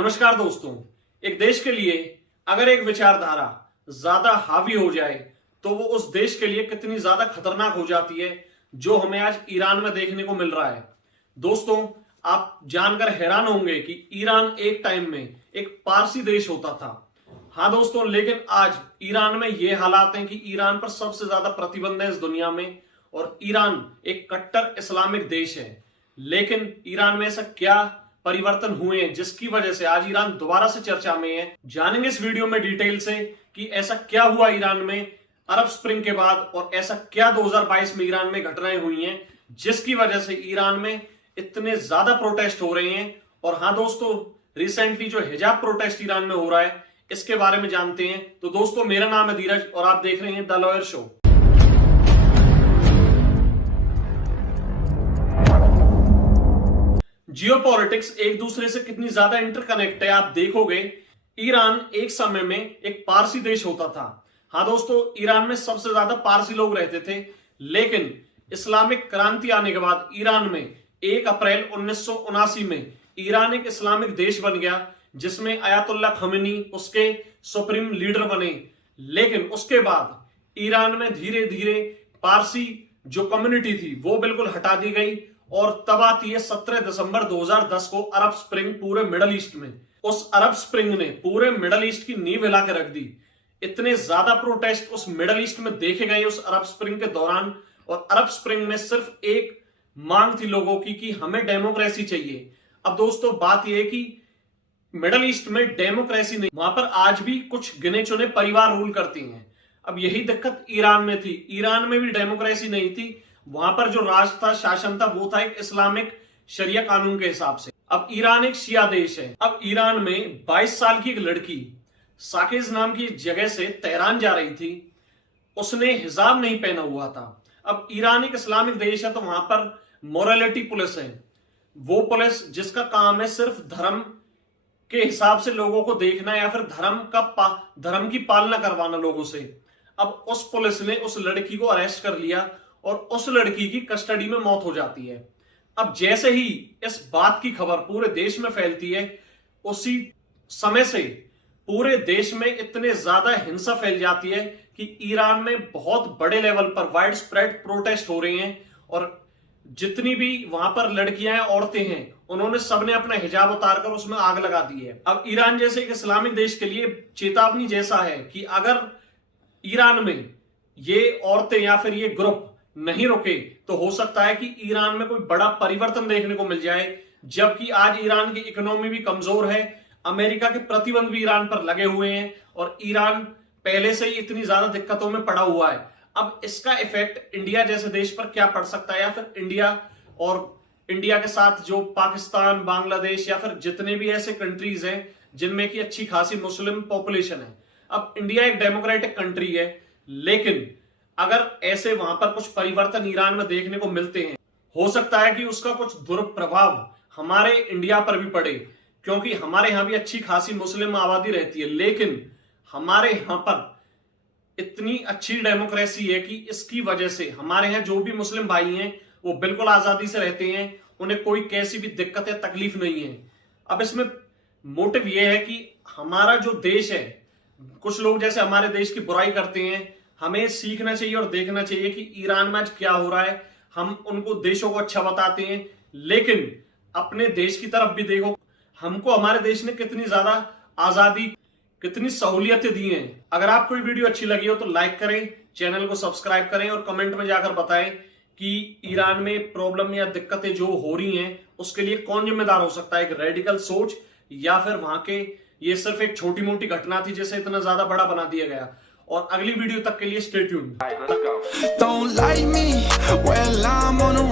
नमस्कार दोस्तों, एक देश के लिए अगर एक विचारधारा ज्यादा हावी हो जाए तो वो उस देश के लिए कितनी ज्यादा खतरनाक हो जाती है, जो हमें आज ईरान में देखने को मिल रहा है। दोस्तों, आप जानकर हैरान होंगे कि ईरान एक टाइम में एक पारसी देश होता था। हाँ दोस्तों, लेकिन आज ईरान में ये हालात हैं कि ईरान पर सबसे ज्यादा प्रतिबंध है इस दुनिया में और ईरान एक कट्टर इस्लामिक देश है। लेकिन ईरान में ऐसा क्या परिवर्तन हुए हैं जिसकी वजह से आज ईरान दोबारा से चर्चा में है। जानेंगे इस वीडियो में डिटेल से कि ऐसा क्या हुआ ईरान में अरब स्प्रिंग के बाद और ऐसा क्या 2022 में ईरान में घटनाएं हुई हैं जिसकी वजह से ईरान में इतने ज्यादा प्रोटेस्ट हो रहे हैं। और हाँ दोस्तों, रिसेंटली जो हिजाब प्रोटेस्ट ईरान में हो रहा है इसके बारे में जानते हैं। तो दोस्तों, मेरा नाम है धीरज और आप देख रहे हैं द लॉयर शो। जियोपॉलिटिक्स एक दूसरे से कितनी ज्यादा इंटरकनेक्ट है आप देखोगे। ईरान एक समय में एक पारसी देश होता था। हाँ दोस्तों, ईरान में सबसे ज्यादा पारसी लोग रहते थे, लेकिन इस्लामिक क्रांति आने के बाद ईरान में 1 अप्रैल 1979 में ईरान एक इस्लामिक देश बन गया जिसमें अयातुल्लाह खमेनी उसके सुप्रीम लीडर बने। लेकिन उसके बाद ईरान में धीरे धीरे पारसी जो कम्युनिटी थी वो बिल्कुल हटा दी गई और तब आती है 17 दिसंबर 2010 को अरब स्प्रिंग पूरे मिडल ईस्ट में। उस अरब स्प्रिंग ने पूरे मिडल ईस्ट की नींव हिला के रख दी। इतने ज्यादा प्रोटेस्ट उस मिडल ईस्ट में देखे गए उस अरब स्प्रिंग के दौरान। और अरब स्प्रिंग में सिर्फ एक मांग थी लोगों की कि हमें डेमोक्रेसी चाहिए। अब दोस्तों, बात यह है कि मिडल ईस्ट में डेमोक्रेसी नहीं, वहां पर आज भी कुछ गिने चुने परिवार रूल करती हैं। अब यही दिक्कत ईरान में थी। ईरान में भी डेमोक्रेसी नहीं थी। वहां पर जो राज था, शासन था, वो था एक इस्लामिक शरिया कानून के हिसाब से। अब ईरान एक शिया देश है। अब ईरान में 22 साल की एक लड़की साकिज नाम की जगह से तेहरान जा रही थी। उसने हिजाब नहीं पहना हुआ था। अब ईरान एक इस्लामिक देश है तो वहां पर मोरालिटी पुलिस है। वो पुलिस जिसका काम है सिर्फ धर्म के हिसाब से लोगों को देखना या फिर धर्म की पालना करवाना लोगों से। अब उस पुलिस ने उस लड़की को अरेस्ट कर लिया और उस लड़की की कस्टडी में मौत हो जाती है। अब जैसे ही इस बात की खबर पूरे देश में फैलती है, उसी समय से पूरे देश में इतने ज्यादा हिंसा फैल जाती है कि ईरान में बहुत बड़े लेवल पर वाइड स्प्रेड प्रोटेस्ट हो रहे हैं। और जितनी भी वहां पर लड़कियां हैं, औरतें हैं, उन्होंने सबने अपना हिजाब उतारकर उसमें आग लगा दी है। अब ईरान जैसे एक इस्लामिक देश के लिए चेतावनी जैसा है कि अगर ईरान में ये औरतें या फिर ये ग्रुप नहीं रुके तो हो सकता है कि ईरान में कोई बड़ा परिवर्तन देखने को मिल जाए। जबकि आज ईरान की इकोनॉमी भी कमजोर है, अमेरिका के प्रतिबंध भी ईरान पर लगे हुए हैं और ईरान पहले से ही इतनी ज्यादा दिक्कतों में पड़ा हुआ है। अब इसका इफेक्ट इंडिया जैसे देश पर क्या पड़ सकता है, या फिर इंडिया के साथ जो पाकिस्तान, बांग्लादेश या फिर जितने भी ऐसे कंट्रीज हैं जिनमें की अच्छी खासी मुस्लिम पॉपुलेशन है। अब इंडिया एक डेमोक्रेटिक कंट्री है, लेकिन अगर ऐसे वहां पर कुछ परिवर्तन ईरान में देखने को मिलते हैं, हो सकता है कि उसका कुछ दुष्प्रभाव हमारे इंडिया पर भी पड़े, क्योंकि हमारे यहां भी अच्छी खासी मुस्लिम आबादी रहती है। लेकिन हमारे यहां पर इतनी अच्छी डेमोक्रेसी है कि इसकी वजह से हमारे यहां जो भी मुस्लिम भाई हैं वो बिल्कुल आजादी से रहते हैं, उन्हें कोई कैसी भी दिक्कत या तकलीफ नहीं है। अब इसमें मोटिव यह है कि हमारा जो देश है, कुछ लोग जैसे हमारे देश की बुराई करते हैं, हमें सीखना चाहिए और देखना चाहिए कि ईरान में आज क्या हो रहा है। हम उनको देशों को अच्छा बताते हैं, लेकिन अपने देश की तरफ भी देखो, हमको हमारे देश ने कितनी ज्यादा आजादी, कितनी सहूलियतें दी हैं। अगर आपको ये वीडियो अच्छी लगी हो तो लाइक करें, चैनल को सब्सक्राइब करें और कमेंट में जाकर बताएं कि ईरान में प्रॉब्लम या दिक्कतें जो हो रही हैं उसके लिए कौन जिम्मेदार हो सकता है, एक रेडिकल सोच या फिर वहां के ये सिर्फ एक छोटी मोटी घटना थी जिसे इतना ज्यादा बड़ा बना दिया गया। और अगली वीडियो तक के लिए स्टे ट्यून्ड।